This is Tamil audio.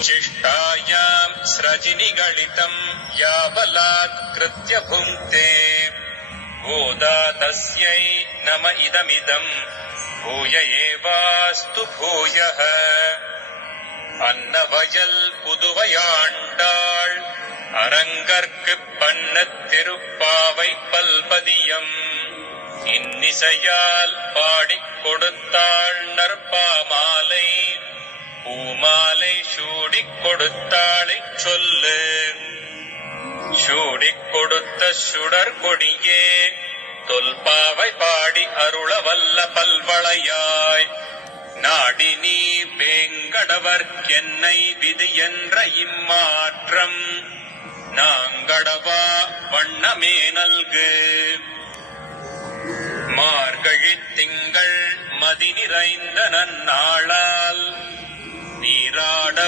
चिष्टायाम् स्रजिनिगलितम् यावलात्कृत्य भुङ्क्ते गोदा तस्यै नम इदमिदम् भूय एवास्तु भूयः अन्नवयल पुदुवैयाण्डाள் அரங்கற்குப் பண்ணத் திருப்பாவை பல்பதியம் இன்னிசையால் பாடிக் கொடுத்தாள் நற்பாமாலை பூமாலை சூடிக் கொடுத்தாளைச் சொல்லு சூடிக் கொடுத்த சுடர் கொடியே தொல்பாவை பாடி அருள வல்ல பல்வளையாய் நாடி நீ வேங்கடவர்க்கென்னை விதி என்ற இம்மாற்றம் நாங்கடவா வண்ணமே நல்கு மார்கழித் திங்கள் மதி நிறைந்த நன்னாளால் நீராட